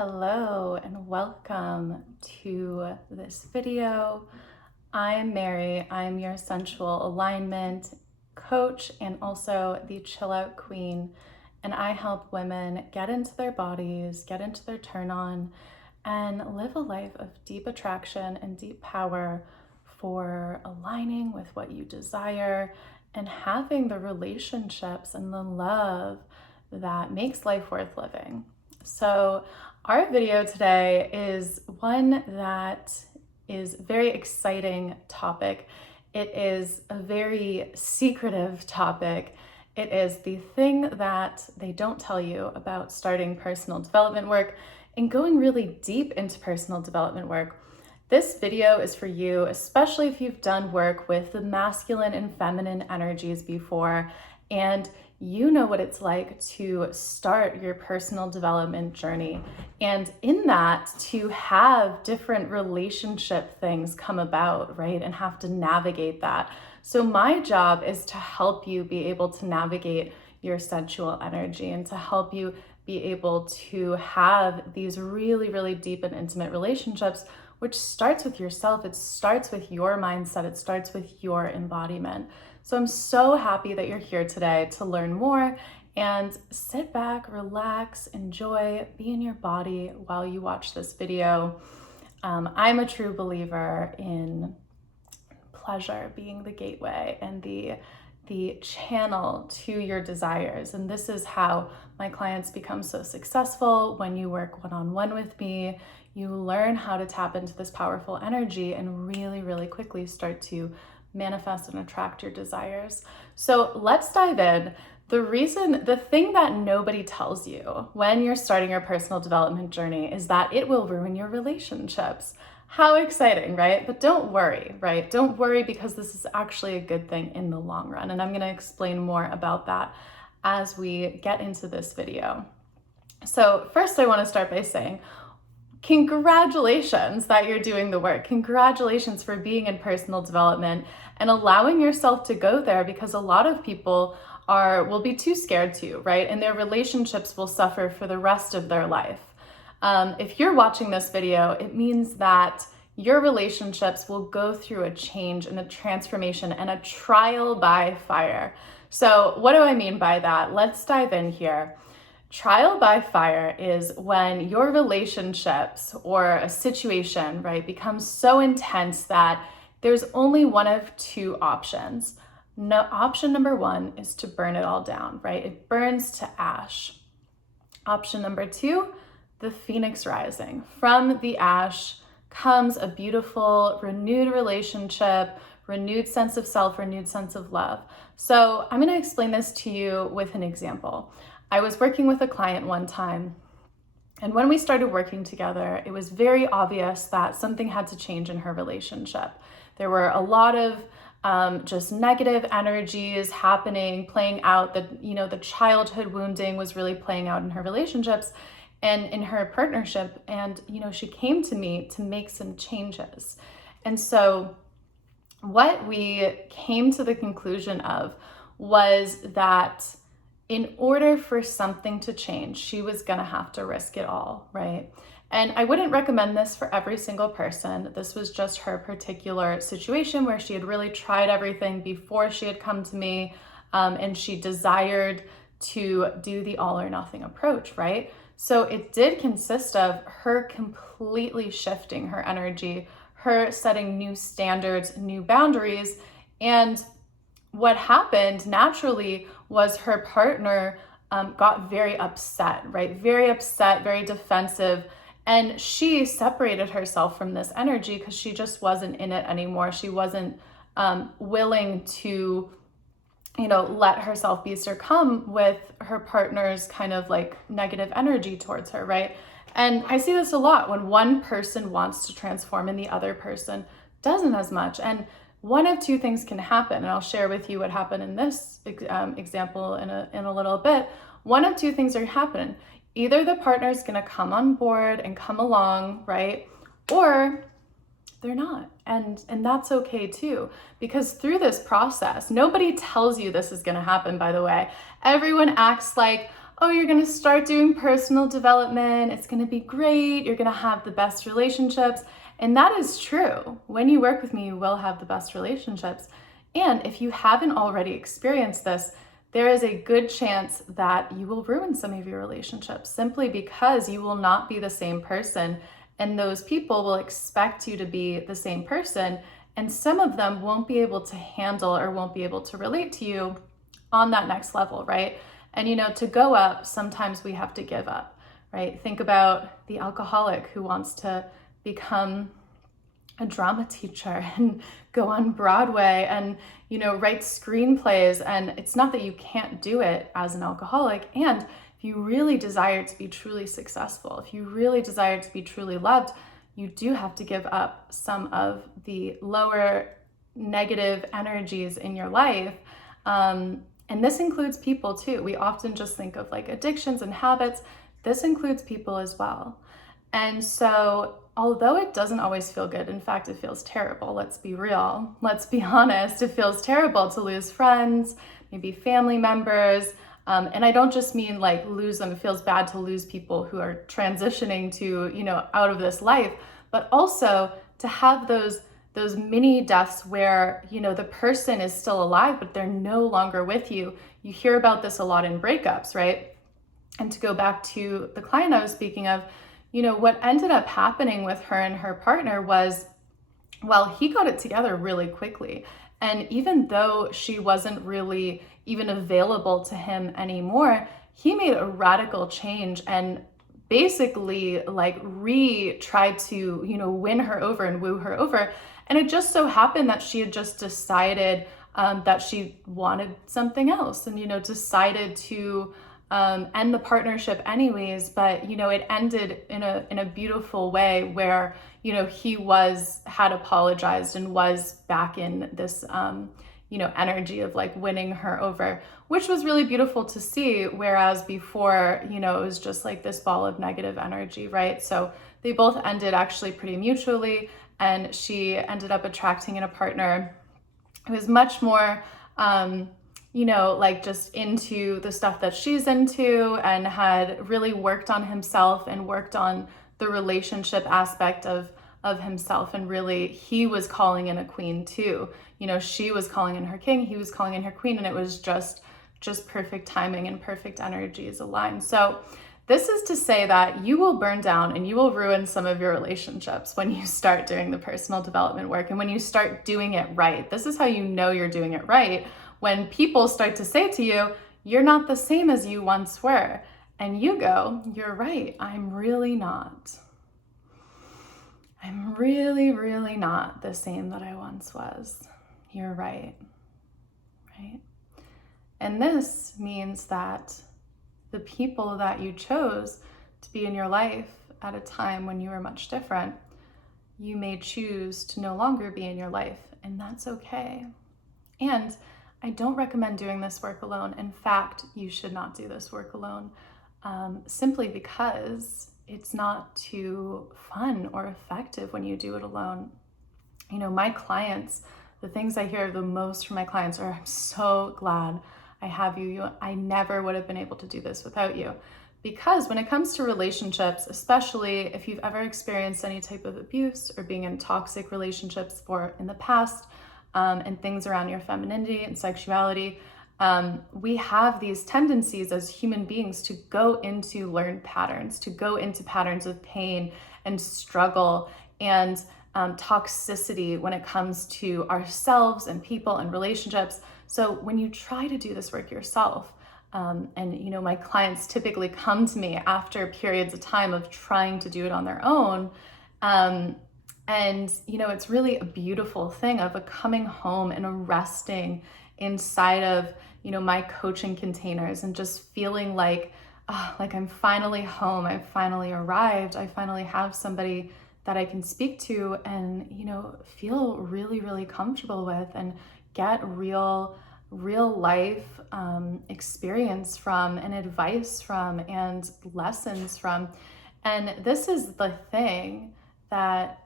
Hello and welcome to this video. I'm Mary. I'm your sensual alignment coach and also the Chill Out Queen. And I help women get into their bodies, get into their turn on, and live a life of deep attraction and deep power for aligning with what you desire and having the relationships and the love that makes life worth living. So our video today is one that is a very exciting topic. It is a very secretive topic. It is the thing that they don't tell you about starting personal development work and going really deep into personal development work. This video is for you, especially if you've done work with the masculine and feminine energies before, and you know what it's like to start your personal development journey. And in that, to have different relationship things come about, right? And have to navigate that. So my job is to help you be able to navigate your sensual energy and to help you be able to have these really, really deep and intimate relationships, which starts with yourself. It starts with your mindset. It starts with your embodiment. So I'm so happy that you're here today to learn more and sit back, relax, enjoy, be in your body while you watch this video. I'm a true believer in pleasure being the gateway and the channel to your desires. And this is how my clients become so successful. When you work one-on-one with me, you learn how to tap into this powerful energy and really, really quickly start to manifest and attract your desires. So let's dive in. The thing that nobody tells you when you're starting your personal development journey is that it will ruin your relationships. How exciting, right? But don't worry, right? Don't worry, because this is actually a good thing in the long run. And I'm going to explain more about that as we get into this video. So first, I want to start by saying, congratulations that you're doing the work. Congratulations for being in personal development and allowing yourself to go there, because a lot of people will be too scared to, right? And their relationships will suffer for the rest of their life. If you're watching this video, it means that your relationships will go through a change and a transformation and a trial by fire. So what do I mean by that? Let's dive in here. Trial by fire is when your relationships or a situation, right, becomes so intense that there's only one of two options. No, option number one is to burn it all down, right? It burns to ash. Option number two, the phoenix rising. From the ash comes a beautiful, renewed relationship, renewed sense of self, renewed sense of love. So I'm going to explain this to you with an example. I was working with a client one time, and when we started working together, it was very obvious that something had to change in her relationship. There were a lot of just negative energies happening, playing out. The childhood wounding was really playing out in her relationships and in her partnership. And, she came to me to make some changes. And so what we came to the conclusion of was that in order for something to change, she was gonna have to risk it all, right? And I wouldn't recommend this for every single person. This was just her particular situation where she had really tried everything before she had come to me, and she desired to do the all or nothing approach, right? So it did consist of her completely shifting her energy, her setting new standards, new boundaries, and what happened naturally was her partner got very upset, right? Very upset, very defensive. And she separated herself from this energy because she just wasn't in it anymore. She wasn't willing to, let herself be succumb with her partner's kind of like negative energy towards her, right? And I see this a lot when one person wants to transform and the other person doesn't as much. And one of two things can happen, and I'll share with you what happened in this example in a little bit. One of two things are happening. Either the partner is going to come on board and come along, right? Or they're not. And that's okay too, because through this process, nobody tells you this is going to happen, by the way. Everyone acts like, oh, you're going to start doing personal development. It's going to be great. You're going to have the best relationships. And that is true. When you work with me, you will have the best relationships. And if you haven't already experienced this, there is a good chance that you will ruin some of your relationships simply because you will not be the same person. And those people will expect you to be the same person. And some of them won't be able to handle or won't be able to relate to you on that next level, right? And to go up, sometimes we have to give up, right? Think about the alcoholic who wants to become a drama teacher and go on Broadway and, write screenplays. And it's not that you can't do it as an alcoholic. And if you really desire to be truly successful, if you really desire to be truly loved, you do have to give up some of the lower negative energies in your life. And this includes people too. We often just think of like addictions and habits. This includes people as well. And so although it doesn't always feel good, in fact, it feels terrible. Let's be real. Let's be honest. It feels terrible to lose friends, maybe family members. And I don't just mean like lose them. It feels bad to lose people who are transitioning to, out of this life, but also to have those mini deaths where, the person is still alive, but they're no longer with you. You hear about this a lot in breakups, right? And to go back to the client I was speaking of, what ended up happening with her and her partner was, well, he got it together really quickly. And even though she wasn't really even available to him anymore, he made a radical change and basically like tried to, win her over and woo her over. And it just so happened that she had just decided that she wanted something else and, decided to end the partnership anyways. But, it ended in a beautiful way where, he had apologized and was back in this, energy of like winning her over, which was really beautiful to see. Whereas before, it was just like this ball of negative energy, right? So they both ended actually pretty mutually. And she ended up attracting in a partner who was much more, like just into the stuff that she's into and had really worked on himself and worked on the relationship aspect of himself. And really, he was calling in a queen too. She was calling in her king, he was calling in her queen, and it was just perfect timing and perfect energies aligned. So this is to say that you will burn down and you will ruin some of your relationships when you start doing the personal development work and when you start doing it right. This is how you know you're doing it right. When people start to say to you, you're not the same as you once were. And you go, you're right, I'm really not. I'm really, really not the same that I once was. You're right, right? And this means that the people that you chose to be in your life at a time when you were much different, you may choose to no longer be in your life, and that's okay. And I don't recommend doing this work alone. In fact, you should not do this work alone, simply because it's not too fun or effective when you do it alone. My clients, the things I hear the most from my clients are, I'm so glad I have you. I never would have been able to do this without you. Because when it comes to relationships, especially if you've ever experienced any type of abuse or being in toxic relationships or in the past, and things around your femininity and sexuality, we have these tendencies as human beings to go into learned patterns, to go into patterns of pain and struggle and toxicity when it comes to ourselves and people and relationships. So when you try to do this work yourself, and my clients typically come to me after periods of time of trying to do it on their own, and it's really a beautiful thing of a coming home and a resting inside of my coaching containers and just feeling like I'm finally home, I've finally arrived, I finally have somebody that I can speak to and feel really, really comfortable with and get real life experience from and advice from and lessons from. And this is the thing that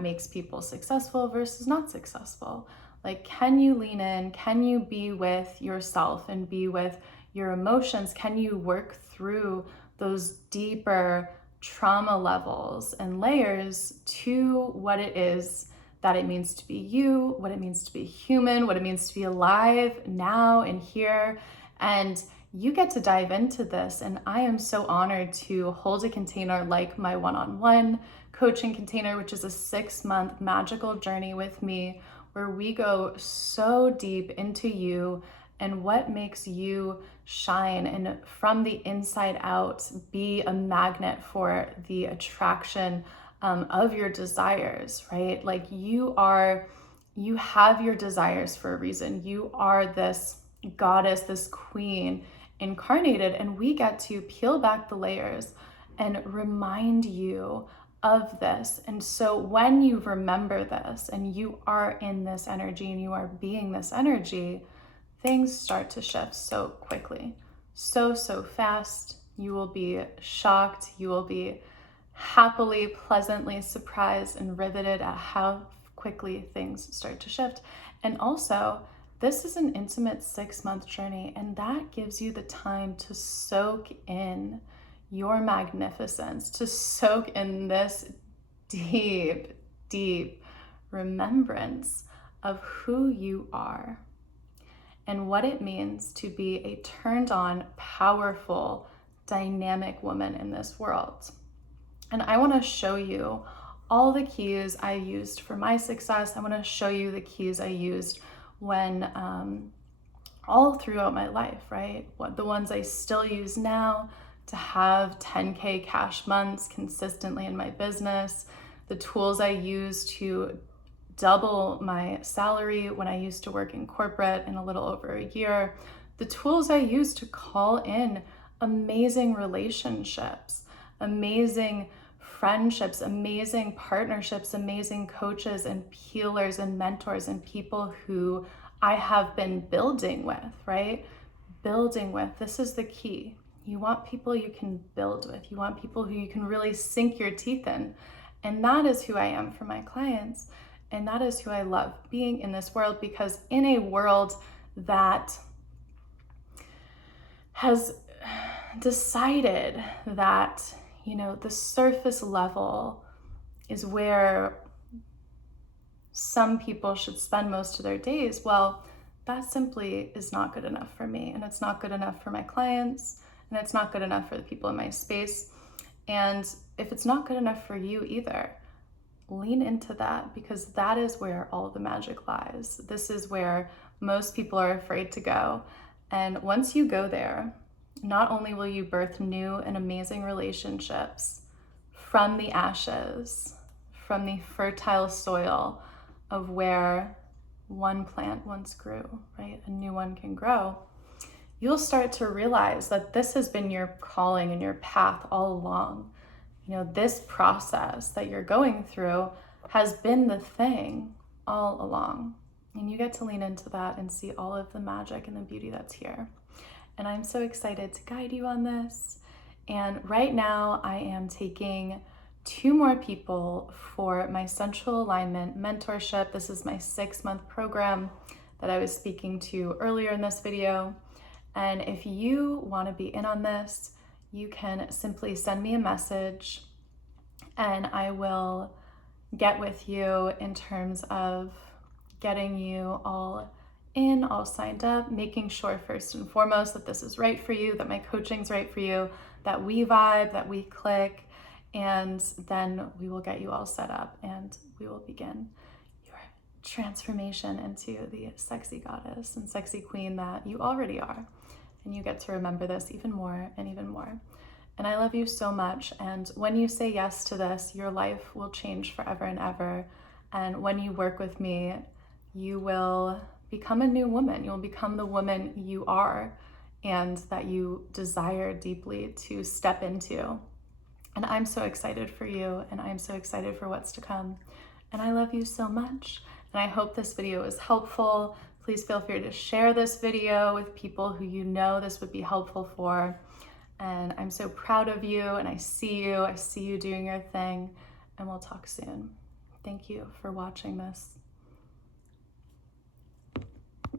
makes people successful versus not successful. Like, can you lean in? Can you be with yourself and be with your emotions? Can you work through those deeper trauma levels and layers to what it is that it means to be you, what it means to be human, what it means to be alive now and here? And you get to dive into this, and I am so honored to hold a container like my one-on-one coaching container, which is a 6-month magical journey with me, where we go so deep into you and what makes you shine, and from the inside out be a magnet for the attraction of your desires, right? Like you have your desires for a reason. You are this goddess, this queen incarnated, and we get to peel back the layers and remind you of this. And so when you remember this and you are in this energy and you are being this energy, things start to shift so quickly, so fast. You will be shocked. You will be happily, pleasantly surprised and riveted at how quickly things start to shift. And also, this is an intimate 6-month journey, and that gives you the time to soak in your magnificence, to soak in this deep, deep remembrance of who you are and what it means to be a turned on, powerful, dynamic woman in this world. And I want to show you all the keys I used for my success. I want to show you the keys I used when all throughout my life, right? What the ones I still use now to have 10K cash months consistently in my business, the tools I use to double my salary when I used to work in corporate in a little over a year, the tools I use to call in amazing relationships, amazing friendships, amazing partnerships, amazing coaches and healers and mentors and people who I have been building with, right? Building with. This is the key. You want people you can build with. You want people who you can really sink your teeth in. And that is who I am for my clients. And that is who I love being in this world, because in a world that has decided that, you know, the surface level is where some people should spend most of their days, well, that simply is not good enough for me. And it's not good enough for my clients. And it's not good enough for the people in my space. And if it's not good enough for you either, lean into that, because that is where all the magic lies. This is where most people are afraid to go. And once you go there, not only will you birth new and amazing relationships from the ashes, from the fertile soil of where one plant once grew, right? A new one can grow. You'll start to realize that this has been your calling and your path all along. You know, this process that you're going through has been the thing all along. And you get to lean into that and see all of the magic and the beauty that's here. And I'm so excited to guide you on this. And right now I am taking 2 more people for my Sensual Alignment mentorship. This is my 6-month program that I was speaking to earlier in this video. And if you want to be in on this, you can simply send me a message and I will get with you in terms of getting you all in, all signed up, making sure first and foremost that this is right for you, that my coaching's right for you, that we vibe, that we click, and then we will get you all set up and we will begin your transformation into the sexy goddess and sexy queen that you already are. And you get to remember this even more and even more. And I love you so much. And when you say yes to this, your life will change forever and ever. And when you work with me, you will become a new woman. You'll become the woman you are and that you desire deeply to step into. And I'm so excited for you, and I'm so excited for what's to come. And I love you so much. And I hope this video was helpful. Please feel free to share this video with people who you know this would be helpful for. And I'm so proud of you, and I see you doing your thing, and we'll talk soon. Thank you for watching this.